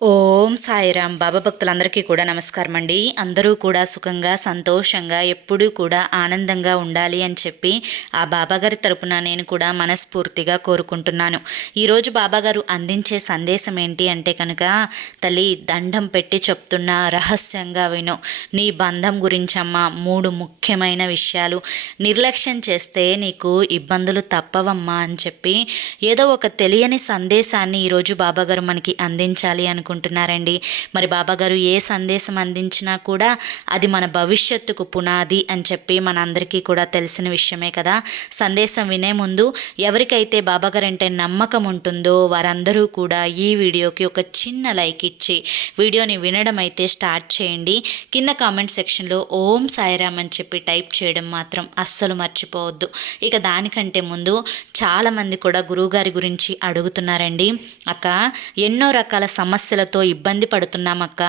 ఓం సాయిరామ్. బాబా భక్తులందరికీ కూడా నమస్కారం అండి. అందరూ కూడా సుఖంగా సంతోషంగా ఎప్పుడూ కూడా ఆనందంగా ఉండాలి అని చెప్పి ఆ బాబాగారి తరపున నేను కూడా మనస్ఫూర్తిగా కోరుకుంటున్నాను. ఈరోజు బాబాగారు అందించే సందేశం ఏంటి అంటే కనుక, తల్లి దండం పెట్టి చెప్తున్న రహస్యంగా విను. నీ బంధం గురించమ్మా 3 ముఖ్యమైన విషయాలు. నిర్లక్ష్యం చేస్తే నీకు ఇబ్బందులు తప్పవమ్మా అని చెప్పి ఏదో ఒక తెలియని సందేశాన్ని ఈరోజు బాబాగారు మనకి అందించాలి అనుకుంటున్నారండి. మరి బాబాగారు ఏ సందేశం అందించినా కూడా అది మన భవిష్యత్తుకు పునాది అని చెప్పి మనందరికీ కూడా తెలిసిన విషయమే కదా. సందేశం వినే ముందు ఎవరికైతే బాబాగారు అంటే నమ్మకం ఉంటుందో వారందరూ కూడా ఈ వీడియోకి ఒక చిన్న లైక్ ఇచ్చి వీడియోని వినడం అయితే స్టార్ట్ చేయండి. కింద కామెంట్ సెక్షన్లో ఓం సాయిరామ్ అని చెప్పి టైప్ చేయడం మాత్రం అస్సలు మర్చిపోవద్దు. ఇక దానికంటే ముందు చాలామంది కూడా గురువుగారి గురించి అడుగుతున్నారండి. అక్క, ఎన్నో రకాల సమస్యలతో ఇబ్బంది పడుతున్నామక్క,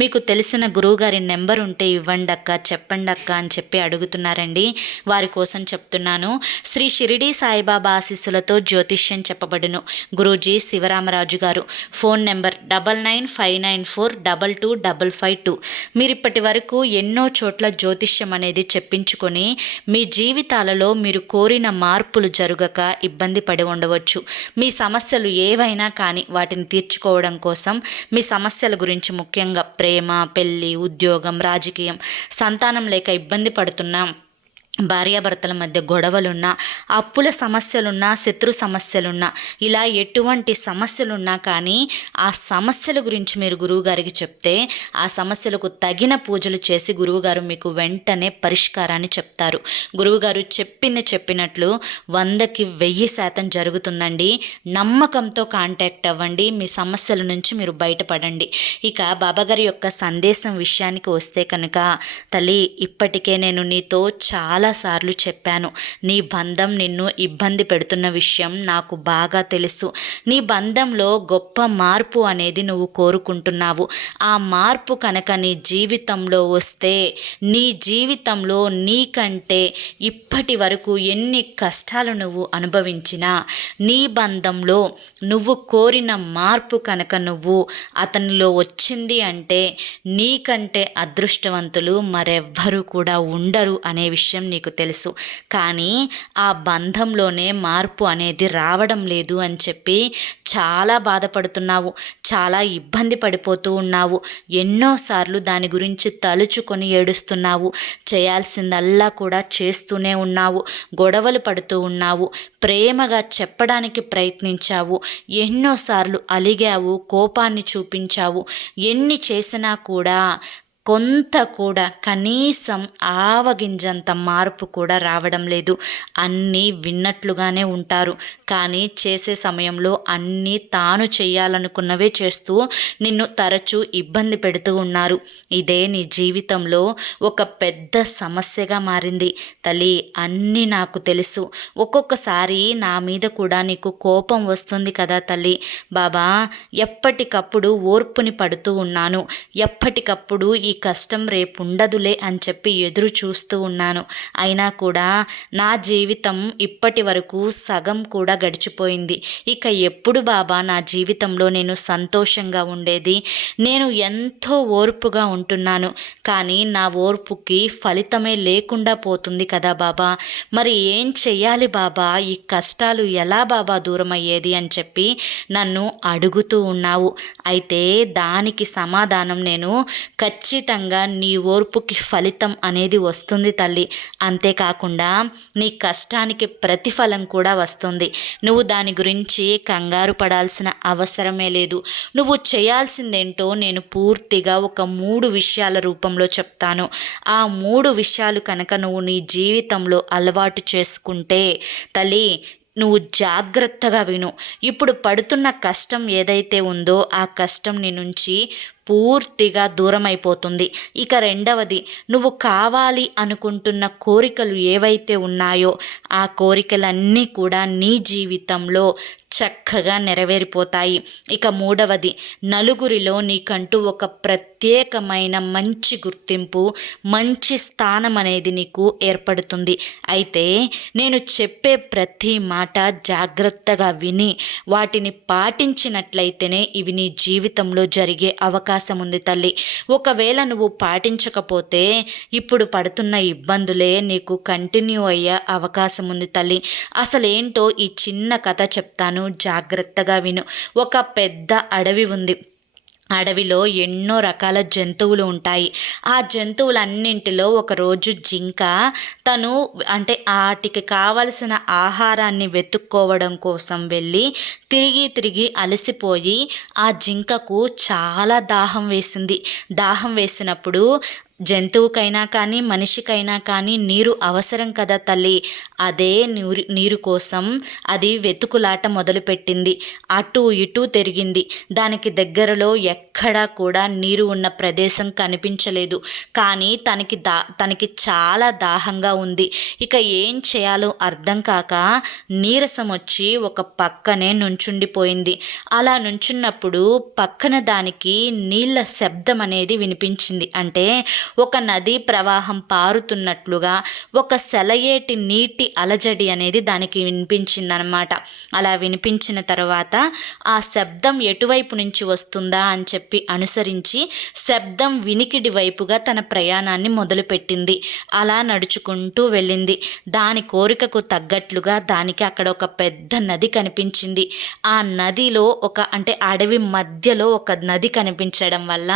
మీకు తెలిసిన గురువుగారి నెంబర్ ఉంటే ఇవ్వండి అక్క, చెప్పండి అక్క అని చెప్పి అడుగుతున్నారండి. వారి కోసం చెప్తున్నాను. శ్రీ షిరిడి సాయిబాబా ఆశీస్సులతో జ్యోతిష్యం చెప్పబడును. గురూజీ శివరామరాజు గారు. Phone number 9959422552. మీరు ఇప్పటి వరకు ఎన్నో చోట్ల జ్యోతిష్యం అనేది చెప్పించుకొని మీ జీవితాలలో మీరు కోరిన మార్పులు జరగక ఇబ్బంది పడి ఉండవచ్చు. మీ సమస్యలు ఏవైనా కానీ వాటిని తీర్చుకోవడం కోసం, మీ సమస్యల గురించి ముఖ్యంగా ప్రేమ, పెళ్ళి, ఉద్యోగం, రాజకీయం, సంతానం లేక ఇబ్బంది పడుతున్నా, భార్యాభర్తల మధ్య గొడవలున్నా, అప్పుల సమస్యలున్నా, శత్రు సమస్యలున్నా, ఇలా ఎటువంటి సమస్యలున్నా కానీ ఆ సమస్యల గురించి మీరు గురువుగారికి చెప్తే ఆ సమస్యలకు తగిన పూజలు చేసి గురువుగారు మీకు వెంటనే పరిష్కారాన్ని చెప్తారు. గురువుగారు చెప్పినట్లు 100కి 1000% జరుగుతుందండి. నమ్మకంతో కాంటాక్ట్ అవ్వండి. మీ సమస్యల నుంచి మీరు బయటపడండి. ఇక బాబాగారి యొక్క సందేశం విషయానికి వస్తే కనుక, తల్లి ఇప్పటికే నేను నీతో చాలాసార్లు చెప్పాను. నీ బంధం నిన్ను ఇబ్బంది పెడుతున్న విషయం నాకు బాగా తెలుసు. నీ బంధంలో గొప్ప మార్పు అనేది నువ్వు కోరుకుంటున్నావు. ఆ మార్పు కనుక నీ జీవితంలో వస్తే, నీ జీవితంలో నీకంటే ఇప్పటి వరకు ఎన్ని కష్టాలు నువ్వు అనుభవించినా, నీ బంధంలో నువ్వు కోరిన మార్పు కనుక నువ్వు అతనిలో వచ్చింది అంటే నీకంటే అదృష్టవంతులు మరెవ్వరూ కూడా ఉండరు అనే విషయం నీకు తెలుసు. కానీ ఆ బంధంలోనే మార్పు అనేది రావడం లేదు అని చెప్పి చాలా బాధపడుతున్నావు, చాలా ఇబ్బంది పడిపోతూ ఉన్నావు. ఎన్నోసార్లు దాని గురించి తలుచుకొని ఏడుస్తున్నావు. చేయాల్సిందల్లా కూడా చేస్తూనే ఉన్నావు. గొడవలు పడుతూ ఉన్నావు. ప్రేమగా చెప్పడానికి ప్రయత్నించావు. ఎన్నోసార్లు అలిగావు, కోపాన్ని చూపించావు. ఎన్ని చేసినా కూడా కొంత కూడా కనీసం ఆవగింజంత మార్పు కూడా రావడం లేదు. అన్నీ విన్నట్లుగానే ఉంటారు, కానీ చేసే సమయంలో అన్నీ తాను చేయాలనుకున్నవే చేస్తూ నిన్ను తరచూ ఇబ్బంది పెడుతూ ఉన్నారు. ఇదే నీ జీవితంలో ఒక పెద్ద సమస్యగా మారింది. తల్లి, అన్నీ నాకు తెలుసు. ఒక్కొక్కసారి నా మీద కూడా నీకు కోపం వస్తుంది కదా తల్లి. బాబా, ఎప్పటికప్పుడు ఓర్పుని పడుతూ ఉన్నాను. ఎప్పటికప్పుడు ఈ కష్టం రేపు ఉండదులే అని చెప్పి ఎదురు చూస్తూ ఉన్నాను. అయినా కూడా నా జీవితం ఇప్పటి వరకు సగం కూడా గడిచిపోయింది. ఇక ఎప్పుడు బాబా నా జీవితంలో నేను సంతోషంగా ఉండేది? నేను ఎంతో ఓర్పుగా ఉంటున్నాను, కానీ నా ఓర్పుకి ఫలితమే లేకుండా పోతుంది కదా బాబా. మరి ఏం చెయ్యాలి బాబా? ఈ కష్టాలు ఎలా బాబా దూరం అయ్యేది అని చెప్పి నన్ను అడుగుతూ ఉన్నావు. అయితే దానికి సమాధానం నేను ఖచ్చితంగా నీ ఓర్పుకి ఫలితం అనేది వస్తుంది తల్లి. అంతేకాకుండా నీ కష్టానికి ప్రతిఫలం కూడా వస్తుంది. నువ్వు దాని గురించి కంగారు పడాల్సిన అవసరమే లేదు. నువ్వు చేయాల్సిందేంటో నేను పూర్తిగా ఒక 3 విషయాల రూపంలో చెప్తాను. ఆ 3 విషయాలు కనుక నువ్వు నీ జీవితంలో అలవాటు చేసుకుంటే తల్లి, నువ్వు జాగ్రత్తగా విను. ఇప్పుడు పడుతున్న కష్టం ఏదైతే ఉందో ఆ కష్టం నీ నుంచి పూర్తిగా దూరం అయిపోతుంది. ఇక రెండవది, నువ్వు కావాలి అనుకుంటున్న కోరికలు ఏవైతే ఉన్నాయో ఆ కోరికలన్నీ కూడా నీ జీవితంలో చక్కగా నెరవేరిపోతాయి. ఇక మూడవది, నలుగురిలో నీకంటూ ఒక ప్రత్యేకమైన మంచి గుర్తింపు, మంచి స్థానం అనేది నీకు ఏర్పడుతుంది. అయితే నేను చెప్పే ప్రతి మాట జాగ్రత్తగా విని వాటిని పాటించినట్లయితేనే ఇవి నీ జీవితంలో జరిగే అవకాశం ఉంది తల్లి. ఒకవేళ నువ్వు పాటించకపోతే ఇప్పుడు పడుతున్న ఇబ్బందులే నీకు కంటిన్యూ అయ్యే అవకాశం ఉంది తల్లి. అసలేంటో ఈ చిన్న కథ చెప్తాను, జాగ్రత్తగా విను. ఒక పెద్ద అడవి ఉంది. అడవిలో ఎన్నో రకాల జంతువులు ఉంటాయి. ఆ జంతువులన్నింటిలో ఒకరోజు జింక తను వాటికి కావలసిన ఆహారాన్ని వెతుక్కోవడం కోసం వెళ్ళి తిరిగి అలసిపోయి ఆ జింకకు చాలా దాహం వేసింది. దాహం వేసినప్పుడు జంతువుకైనా కానీ మనిషికైనా కానీ నీరు అవసరం కదా తల్లి. అదే నీరు కోసం అది వెతుకులాట మొదలుపెట్టింది. అటు ఇటు తిరిగింది. దానికి దగ్గరలో ఎక్కడా కూడా నీరు ఉన్న ప్రదేశం కనిపించలేదు. కానీ తనకి చాలా దాహంగా ఉంది. ఇక ఏం చేయాలో అర్థం కాక నీరసం వచ్చి ఒక పక్కనే నుంచుండిపోయింది. అలా నుంచున్నప్పుడు పక్కన దానికి నీళ్ళ శబ్దం అనేది వినిపించింది. అంటే ఒక నదీ ప్రవాహం పారుతున్నట్లుగా ఒక సెలయేటి నీటి అలజడి అనేది దానికి వినిపించిందనమాట. అలా వినిపించిన తర్వాత ఆ శబ్దం ఎటువైపు నుంచి వస్తుందా అని చెప్పి అనుసరించి శబ్దం వినికిడి వైపుగా తన ప్రయాణాన్ని మొదలుపెట్టింది. అలా నడుచుకుంటూ వెళ్ళింది. దాని కోరికకు తగ్గట్లుగా దానికి అక్కడ ఒక పెద్ద నది కనిపించింది. ఆ నదిలో అడవి మధ్యలో ఒక నది కనిపించడం వల్ల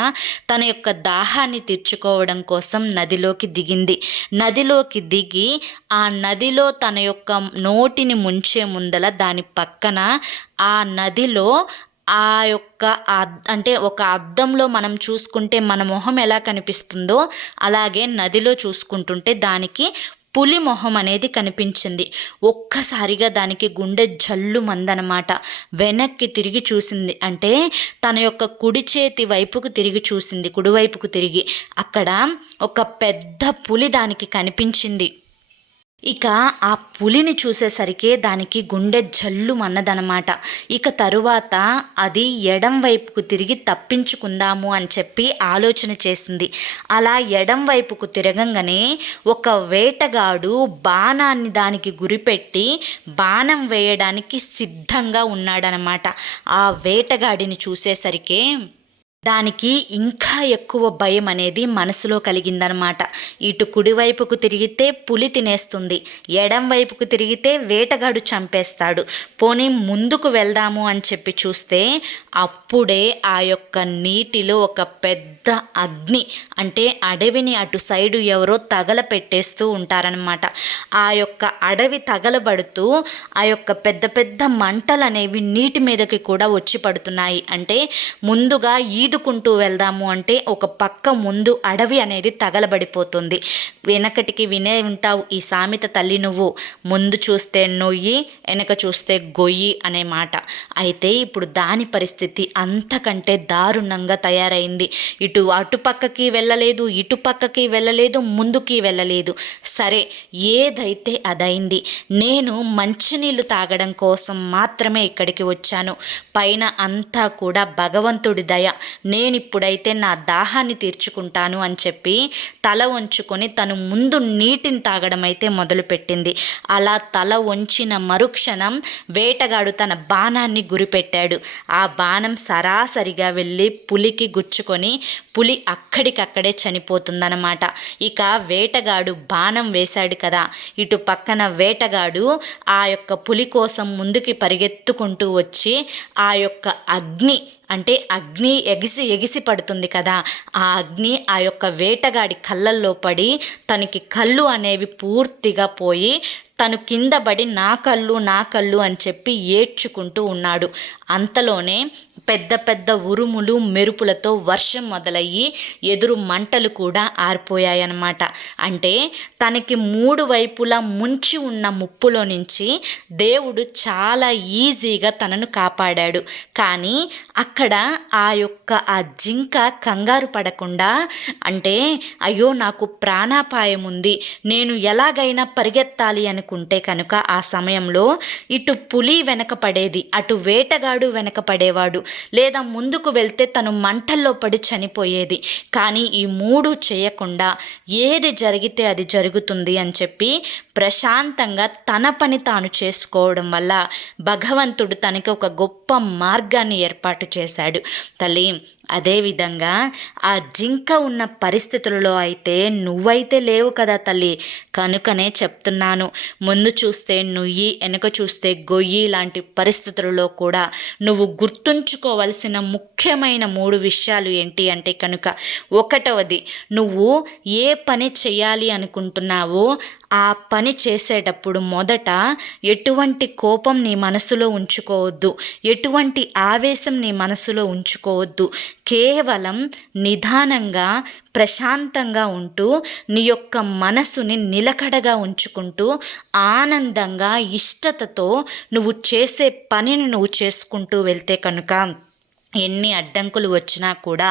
తన యొక్క దాహాన్ని తీర్చుకోవడం కోసం నదిలోకి దిగింది. నదిలోకి దిగి ఆ నదిలో తన యొక్క నోటిని ముంచే ముందల దాని పక్కన ఆ నదిలో ఒక అద్దంలో మనం చూసుకుంటే మన మొహం ఎలా కనిపిస్తుందో అలాగే నదిలో చూసుకుంటుంటే దానికి పులి మొహం అనేది కనిపించింది. ఒక్కసారిగా దానికి గుండె జల్లు మందనమాట. వెనక్కి తిరిగి చూసింది. అంటే తన యొక్క కుడి చేతి వైపుకు తిరిగి చూసింది. కుడివైపుకు తిరిగి అక్కడ ఒక పెద్ద పులి దానికి కనిపించింది. ఇక ఆ పులిని చూసేసరికి దానికి గుండె జల్లు మన్నదనమాట. ఇక తరువాత అది ఎడం వైపుకు తిరిగి తప్పించుకుందాము అని చెప్పి ఆలోచన చేసింది. అలా ఎడం వైపుకు తిరగంగానే ఒక వేటగాడు బాణాన్ని దానికి గురిపెట్టి బాణం వేయడానికి సిద్ధంగా ఉన్నాడనమాట. ఆ వేటగాడిని చూసేసరికి దానికి ఇంకా ఎక్కువ భయం అనేది మనసులో కలిగిందనమాట. ఇటు కుడివైపుకు తిరిగితే పులి తినేస్తుంది, ఎడం వైపుకు తిరిగితే వేటగాడు చంపేస్తాడు. పోనీ ముందుకు వెళ్దాము అని చెప్పి చూస్తే అప్పుడే ఆ యొక్క నీటిలో ఒక పెద్ద అగ్ని, అంటే అడవిని అటు సైడు ఎవరో తగలపెట్టేస్తూ ఉంటారనమాట. ఆ యొక్క అడవి తగలబడుతూ ఆ యొక్క పెద్ద పెద్ద మంటలు అనేవి నీటి మీదకి కూడా వచ్చి పడుతున్నాయి. అంటే ముందుగా ఈదుకుంటూ వెళ్దాము అంటే ఒక పక్క ముందు అడవి అనేది తగలబడిపోతుంది. వెనకటికి వినే ఉంటావు ఈ సామెత తల్లి, నువ్వు ముందు చూస్తే నొయ్యి వెనక చూస్తే గొయ్యి అనే మాట. అయితే ఇప్పుడు దాని పరిస్థితి అంతకంటే దారుణంగా తయారైంది. అటుపక్కకి వెళ్ళలేదు, ఇటుపక్కకి వెళ్ళలేదు, ముందుకి వెళ్ళలేదు. సరే, ఏదైతే అదైంది. నేను మంచినీళ్ళు తాగడం కోసం మాత్రమే ఇక్కడికి వచ్చాను. పైన అంతా కూడా భగవంతుడి దయ. నేనిప్పుడైతే నా దాహాన్ని తీర్చుకుంటాను అని చెప్పి తల వంచుకొని తను ముందు నీటిని తాగడం అయితే మొదలుపెట్టింది. అలా తల వంచిన మరుక్షణం వేటగాడు తన బాణాన్ని గురిపెట్టాడు. ఆ బాణం సరాసరిగా వెళ్ళి పులికి గుచ్చుకొని పులి అక్కడికక్కడే చనిపోతుందన్నమాట. ఇక వేటగాడు బాణం వేశాడు కదా, ఇటు పక్కన వేటగాడు ఆ యొక్క పులి కోసం ముందుకి పరిగెత్తుకుంటూ వచ్చి ఆ యొక్క అగ్ని ఎగిసి పడుతుంది కదా, ఆ అగ్ని ఆ యొక్క వేటగాడి కళ్ళల్లో పడి తనకి కళ్ళు అనేవి పూర్తిగా పోయి తను కింద పడి నా కళ్ళు అని చెప్పి ఏడ్చుకుంటూ ఉన్నాడు. అంతలోనే పెద్ద పెద్ద ఉరుములు మెరుపులతో వర్షం మొదలయ్యి ఎదురు మంటలు కూడా ఆరిపోయాయన్నమాట. అంటే తనకి 3 వైపులా ముంచి ఉన్న ముప్పులో నుంచి దేవుడు చాలా ఈజీగా తనను కాపాడాడు. కానీ అక్కడ ఆ జింక కంగారు పడకుండా, అంటే అయ్యో నాకు ప్రాణాపాయం ఉంది, నేను ఎలాగైనా పరిగెత్తాలి అనుకుంటే కనుక ఆ సమయంలో ఇటు పులి వెనకపడేది, అటు వేటగాడు వెనకపడేవాడు, లేదా ముందుకు వెళ్తే తను మంటల్లో పడి చనిపోయేది. కానీ ఈ 3 చేయకుండా ఏది జరిగితే అది జరుగుతుంది అని చెప్పి ప్రశాంతంగా తన పని తాను చేసుకోవడం వల్ల భగవంతుడు తనకి ఒక గొప్ప మార్గాన్ని ఏర్పాటు చేశాడు తల్లి. అదేవిధంగా ఆ జింక ఉన్న పరిస్థితులలో అయితే నువ్వైతే లేవు కదా తల్లి. కనుకనే చెప్తున్నాను, ముందు చూస్తే నుయ్యి, వెనుక చూస్తే గొయ్యి లాంటి పరిస్థితులలో కూడా నువ్వు గుర్తుంచుకోవలసిన ముఖ్యమైన 3 విషయాలు ఏంటి అంటే కనుక, ఒకటవది, నువ్వు ఏ పని చేయాలి అనుకుంటున్నావో ఆ పని చేసేటప్పుడు మొదట ఎటువంటి కోపం నీ మనసులో ఉంచుకోవద్దు, ఎటువంటి ఆవేశం నీ మనసులో ఉంచుకోవద్దు. కేవలం నిదానంగా ప్రశాంతంగా ఉంటూ నీ యొక్క మనసుని నిలకడగా ఉంచుకుంటూ ఆనందంగా ఇష్టతతో నువ్వు చేసే పనిని నువ్వు చేసుకుంటూ వెళ్తే కనుక ఎన్ని అడ్డంకులు వచ్చినా కూడా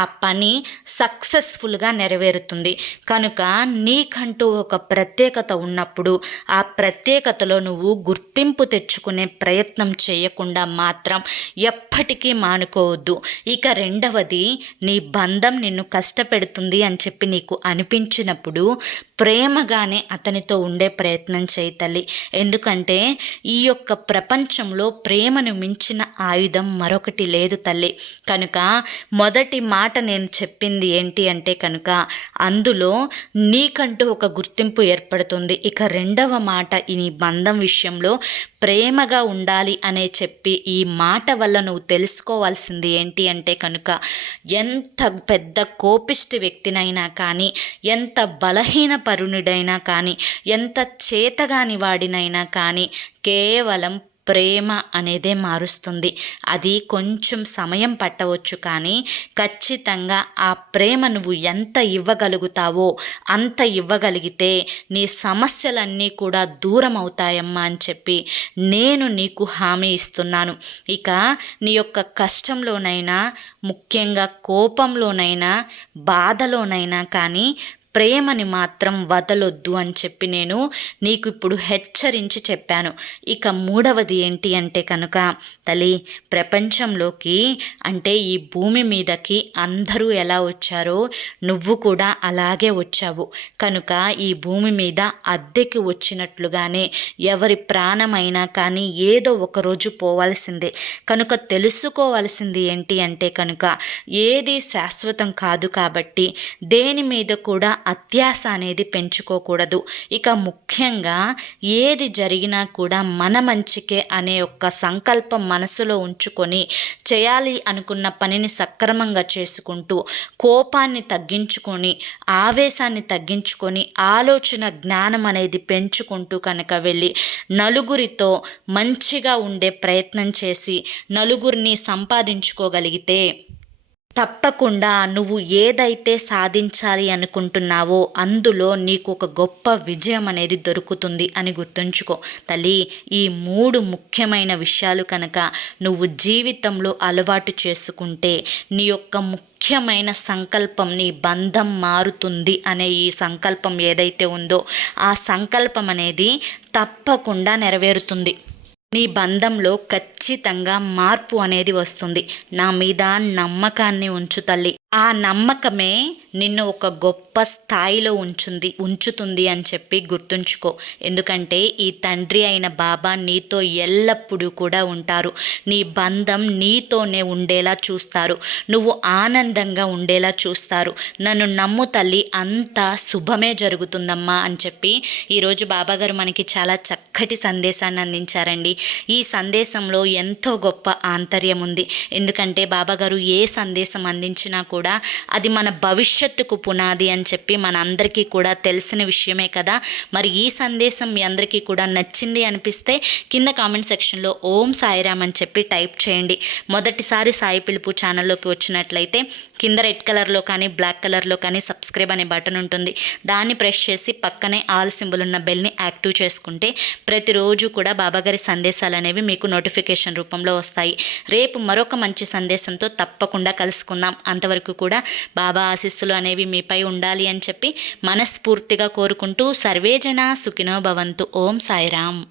ఆ పని సక్సెస్ఫుల్గా నెరవేరుతుంది. కనుక నీకంటూ ఒక ప్రత్యేకత ఉన్నప్పుడు ఆ ప్రత్యేకతలో నువ్వు గుర్తింపు తెచ్చుకునే ప్రయత్నం చేయకుండా మాత్రం ఎప్పటికీ మానుకోవద్దు. ఇక రెండవది, నీ బంధం నిన్ను కష్టపెడుతుంది అని చెప్పి నీకు అనిపించినప్పుడు ప్రేమగానే అతనితో ఉండే ప్రయత్నం చేయి తల్లి. ఎందుకంటే ఈ యొక్క ప్రపంచంలో ప్రేమను మించిన ఆయుధం మరొకటి లేదు తల్లి. కనుక మొదటి మాట నేను చెప్పింది ఏంటి అంటే కనుక అందులో నీకంటూ ఒక గుర్తింపు ఏర్పడుతుంది. ఇక రెండవ మాట, ఈ నీ బంధం విషయంలో ప్రేమగా ఉండాలి అనే చెప్పి ఈ మాట వల్ల నువ్వు తెలుసుకోవాల్సింది ఏంటి అంటే కనుక, ఎంత పెద్ద కోపిష్టి వ్యక్తినైనా కానీ, ఎంత బలహీన పరుణుడైనా కానీ, ఎంత చేతగాని వాడినైనా కానీ కేవలం ప్రేమ అనేదే మారుస్తుంది. అది కొంచెం సమయం పట్టవచ్చు, కానీ ఖచ్చితంగా ఆ ప్రేమ నువ్వు ఎంత ఇవ్వగలుగుతావో అంత ఇవ్వగలిగితే నీ సమస్యలన్నీ కూడా దూరం అవుతాయమ్మా అని చెప్పి నేను నీకు హామీ ఇస్తున్నాను. ఇక నీ యొక్క కష్టంలోనైనా, ముఖ్యంగా కోపంలోనైనా, బాధలోనైనా కానీ ప్రేమని మాత్రం వదలొద్దు అని చెప్పి నేను నీకు ఇప్పుడు హెచ్చరించి చెప్పాను. ఇక మూడవది ఏంటి అంటే కనుక తల్లి, ప్రపంచంలోకి అంటే ఈ భూమి మీదకి అందరూ ఎలా వచ్చారో నువ్వు కూడా అలాగే వచ్చావు. కనుక ఈ భూమి మీద అద్దెకి వచ్చినట్లుగానే ఎవరి ప్రాణమైనా కానీ ఏదో ఒకరోజు పోవాల్సిందే. కనుక తెలుసుకోవాల్సింది ఏంటి అంటే కనుక ఏది శాశ్వతం కాదు కాబట్టి దేని మీద కూడా అత్యాశ అనేది పెంచుకోకూడదు. ఇక ముఖ్యంగా ఏది జరిగినా కూడా మన మంచికే అనే ఒక సంకల్పం మనసులో ఉంచుకొని చేయాలి అనుకున్న పనిని సక్రమంగా చేసుకుంటూ కోపాన్ని తగ్గించుకొని ఆవేశాన్ని తగ్గించుకొని ఆలోచన జ్ఞానం అనేది పెంచుకుంటూ కనుక వెళ్ళి నలుగురితో మంచిగా ఉండే ప్రయత్నం చేసి నలుగురిని సంపాదించుకోగలిగితే తప్పకుండా నువ్వు ఏదైతే సాధించాలి అనుకుంటున్నావో అందులో నీకు ఒక గొప్ప విజయం అనేది దొరుకుతుంది అని గుర్తుంచుకో తల్లి. ఈ 3 ముఖ్యమైన విషయాలు కనుక నువ్వు జీవితంలో అలవాటు చేసుకుంటే నీ యొక్క ముఖ్యమైన సంకల్పం, నీ బంధం మారుతుంది అనే ఈ సంకల్పం ఏదైతే ఉందో ఆ సంకల్పం అనేది తప్పకుండా నెరవేరుతుంది. నీ బంధంలో ఖచ్చితంగా మార్పు అనేది వస్తుంది. నా మీద నమ్మకాన్ని ఉంచు తల్లి. ఆ నమ్మకమే నిన్ను ఒక గొప్ప స్థాయిలో ఉంచుతుంది అని చెప్పి గుర్తుంచుకో. ఎందుకంటే ఈ తండ్రి అయిన బాబా నీతో ఎల్లప్పుడూ కూడా ఉంటారు. నీ బంధం నీతోనే ఉండేలా చూస్తారు. నువ్వు ఆనందంగా ఉండేలా చూస్తారు. నన్ను నమ్ము తల్లి, అంతా శుభమే జరుగుతుందమ్మా అని చెప్పి ఈరోజు బాబాగారు మనకి చాలా చక్కటి సందేశాన్ని అందించారండి. ఈ సందేశంలో ఎంతో గొప్ప ఆంతర్యం ఉంది. ఎందుకంటే బాబాగారు ఏ సందేశం అందించినా కూడా కూడా అది మన భవిష్యత్తుకు పునాది అని చెప్పి మన అందరికీ కూడా తెలిసిన విషయమే కదా. మరి ఈ సందేశం మీ అందరికీ కూడా నచ్చింది అనిపిస్తే కింద కామెంట్ సెక్షన్లో ఓం సాయిరామ్ అని చెప్పి టైప్ చేయండి. మొదటిసారి సాయి పిలుపు ఛానల్లోకి వచ్చినట్లయితే కింద రెడ్ కలర్లో కానీ బ్లాక్ కలర్లో కానీ సబ్స్క్రైబ్ అనే బటన్ ఉంటుంది. దాన్ని ప్రెస్ చేసి పక్కనే ఆల్ సింబల్ ఉన్న బెల్ని యాక్టివ్ చేసుకుంటే ప్రతిరోజు కూడా బాబాగారి సందేశాలు అనేవి మీకు నోటిఫికేషన్ రూపంలో వస్తాయి. రేపు మరొక మంచి సందేశంతో తప్పకుండా కలుసుకుందాం. అంతవరకు కూడా బాబా ఆశీస్సులు అనేవి మీపై ఉండాలి అని చెప్పి మనస్ఫూర్తిగా కోరుకుంటూ సర్వేజన సుఖినో భవంతు. ఓం సాయిరామ్.